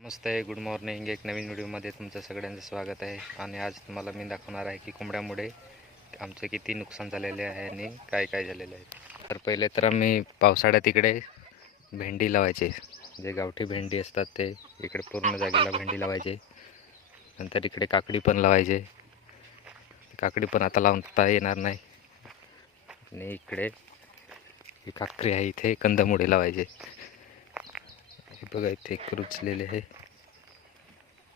नमस्ते good morning एक नवीन व्हिडिओमध्ये तुमचं सगळ्यांचं स्वागत आहे. आणि आज तुम्हाला मी दाखवणार आहे की कोंबड्यामुळे आमचं किती नुकसान झालेले आहे आणि काय काय झालेलं आहे. तर पहिले तर आम्ही पावसाळ्यात इकडे भेंडी लावायचे. जे गावठी भेंडी असतात ते इकडे पूर्ण जागेला भेंडी लावायचे. नंतर इकडे काकडी पण लावायचे. काकडी पण आता लावता येणार नाही. आणि इकडे ही काकडी आहे इथे कंदमुळे लावायचे. बघा इथे एक रुचलेले आहे.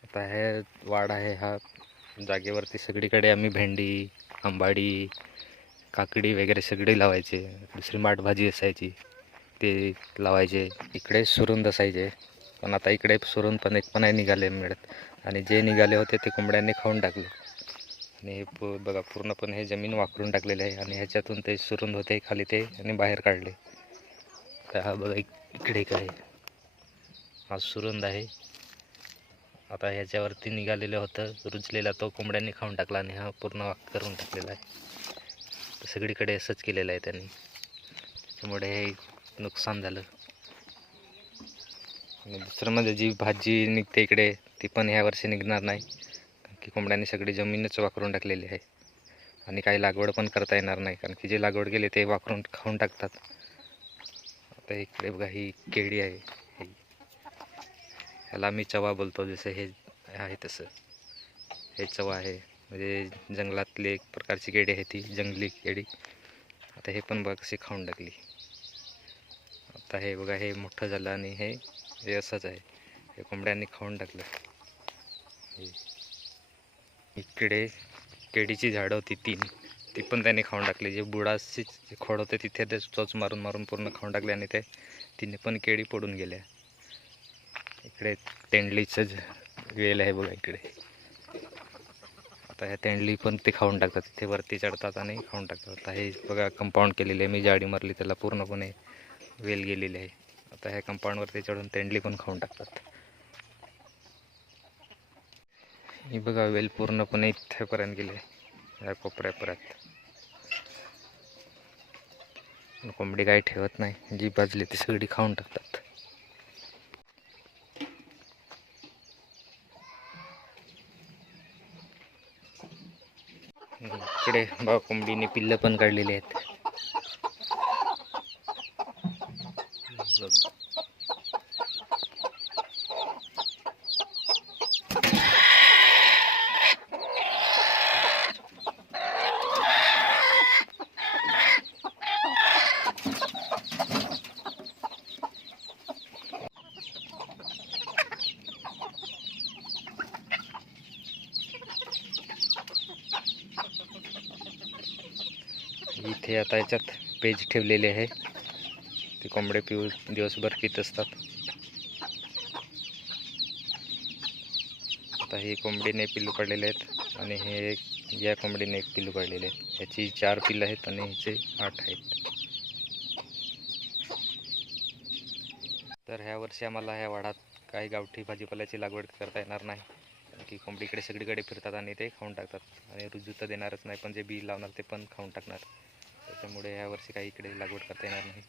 आता हे वाड आहे हा. जागेवरती सगळीकडे आम्ही भेंडी आंबाडी काकडी वगैरे सगळे लावायचे. दुसरी माठभाजी असायची ते लावायचे. इकडे सुरुंद असायचे. पण आता इकडे सुरुंद पण एक पण नाही निघाले मिळत. आणि जे निघाले होते ते कोंबड्यांनी खाऊन टाकले. आणि हे पू बघा पूर्णपणे हे जमीन वाकरून टाकलेले आहे. आणि ह्याच्यातून ते सुरुंद होते खाली ते आणि बाहेर काढले. तर हा बघा इकडे काय हा सुरुंद आहे. आता ह्याच्यावरती निघालेलं होतं. रुजलेला तो कोंबड्यांनी खाऊन टाकला आणि हा पूर्ण वाक करून टाकलेला आहे. तर सगळीकडे असंच केलेलं आहे त्यांनी. त्यामुळे हे नुकसान झालं. दुसरं म्हणजे जी भाजी निघते इकडे ती पण ह्या वर्षी निघणार नाही. कारण की कोंबड्यांनी सगळी जमीनच वाकरून टाकलेली आहे. आणि काही लागवड पण करता येणार नाही. कारण की जे लागवड केली ते वाकरून खाऊन टाकतात. आता इकडे बघा ही केळी आहे. ह्याला मी चवा बोलतो जसं हे आहे तसं. हे चवा आहे. म्हणजे जंगलातली एक प्रकारची केळी आहे ती जंगली केळी. आता हे पण बघा कशी खाऊन टाकली. आता हे बघा हे मोठं झालं आणि हे हे असंच आहे. हे कोंबड्यांनी खाऊन टाकलं. हे. इकडे केळीची झाडं होती तीन. ती पण त्याने खाऊन टाकली. जे बुडाची जे खोड होते तिथे ते चोच मारून मारून पूर्ण खाऊन टाकले आणि ते तिने पण केळी पडून गेल्या. इकडे तेंडलीचं वेल आहे बघा इकडे. आता ह्या तेंडली पण ते खाऊन टाकतात. तिथे वरती चढतात आणि खाऊन टाकतात. आता हे बघा कंपाऊंड केलेले आहे. मी जाडी मारली त्याला पूर्णपणे वेल गेलेली आहे. आता ह्या कंपाऊंडवरती चढून तेंडली पण खाऊन टाकतात. ही बघा वेल पूर्णपणे इथेपर्यंत गेले या कोपऱ्यापर्यंत पण कोंबडी काही ठेवत नाही. जी बाजली ती सगळी खाऊन टाकतात. इकडे बा कोंबडीने पिल्लं पण काढलेली आहेत. इथे आता याच्यात पेज ठेवलेले आहे. ते कोंबडे पिऊ दिवसभर पित असतात. आता हे कोंबडीने पिल्लू काढलेले आहेत आणि हे या कोंबडीने एक पिल्लू काढलेले आहेत. ह्याची चार पिल्लं आहेत आणि ह्याचे आठ आहेत. तर ह्या वर्षी आम्हाला ह्या वाडात काही गावठी भाजीपाल्याची लागवड करता येणार नाही. कारण की कोंबडीकडे सगळीकडे फिरतात आणि ते खाऊन टाकतात. आणि रुजू तर देणारच नाही पण जे बी लावणार ते पण खाऊन टाकणार. त्याच्यामुळे ह्या वर्षी काही इकडे लागवड करता येणार नाही.